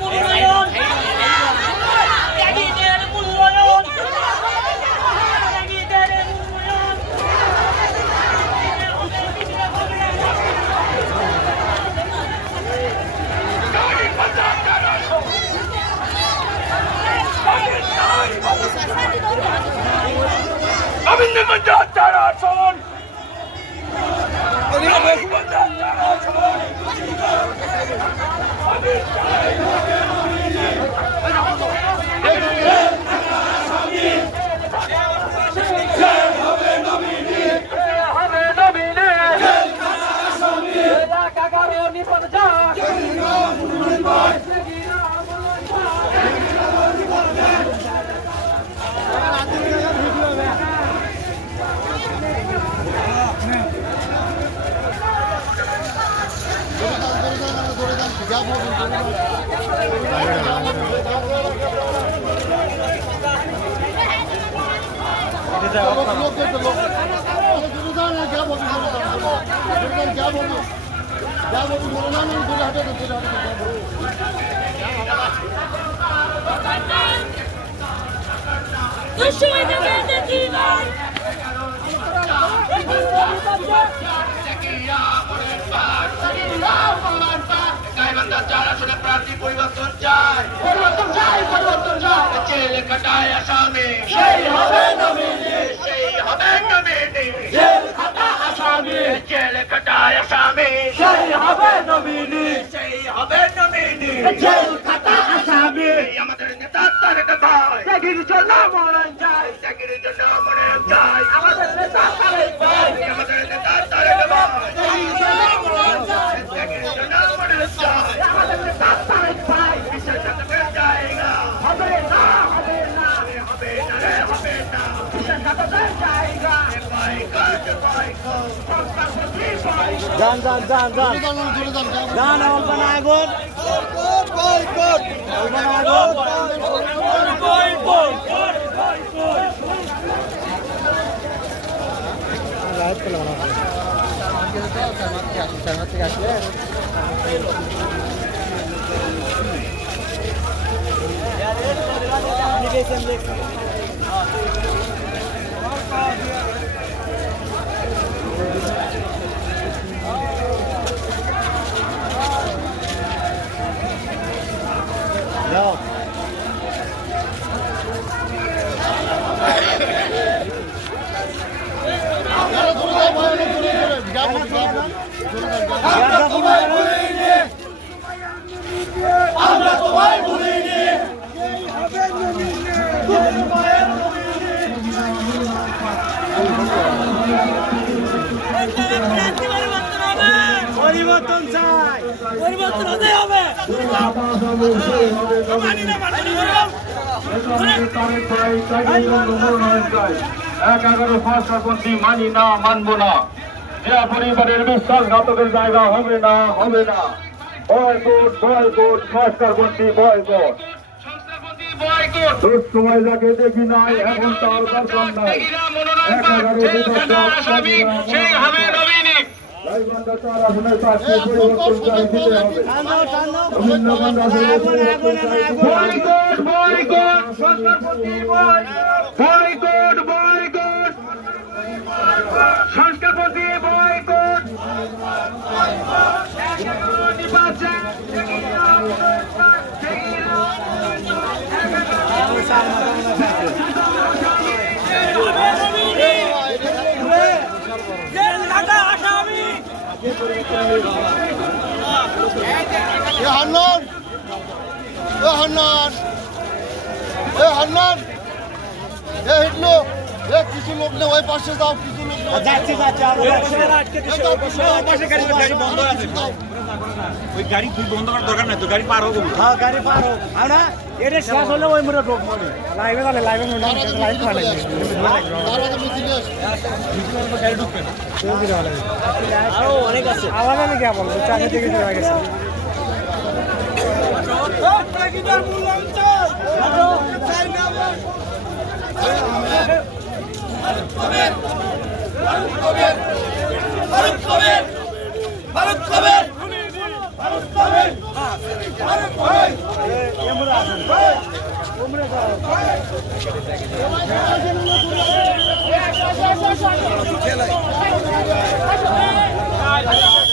মূল্যায়ন ত্যাগীদের মূল্যায়ন ত্যাগীদের মূল্যায়ন পরিবর্তন চাই জেল খাটায় আসামি সেই হবে নমিনি সেই হবে নমিনি জেল খাটা আসামি জেল খাটায় আসামি সেই হবে নমিনি সেই হবে নমিনি জেল খাটা আসামি আমাদের নেতা তারেক ভাই ত্যাগের জন্য মরণ চাই ত্যাগের জন্য মরণ চাই আমাদের নেতা তারেক ভাই আমাদের নেতা তারেক ভাই ত্যাগের জন্য মরণ চাই ত্যাগের জন্য মরণ চাই আমাদের নেতা তারেক ভাই বিচার করতে যায়গা হবে না হবে না হবে না রে হবে না বিচার করতে যায়গা যান যান যান যান যান অল্পনা আগুন অল্পনা No. আমরা তোমায় ভুলিনি পরিবর্তন চাই পরিবর্তন হতে হবে মানি না মানবো না যে পরিবারের বিশ্বাসঘাতকের জায়গা হবে না হবে না বয়কট বয়কট সংস্কারপন্থী বয়কট সময় যাকে দেখি নাই এখন তার দরকার নাই কিছু লোক নেই ওই পাশে যাও, কিছু লোক ওই গাড়ি বন্ধ করার দরকার নাই তো, গাড়ি পার হোক। হ্যাঁ গাড়ি পার হোক। আমরা এটা শেষ হলে ওই মোড়ে ঢোক মানে লাইভে গেলে লাইভে লাইভ খাওয়া লাগবে। গাড়ি ঢুকবে না, আরো অনেক আছে। আলাদা আমি কে বলবো, চাকরি থেকে চলে গেছে। ভারত আসুন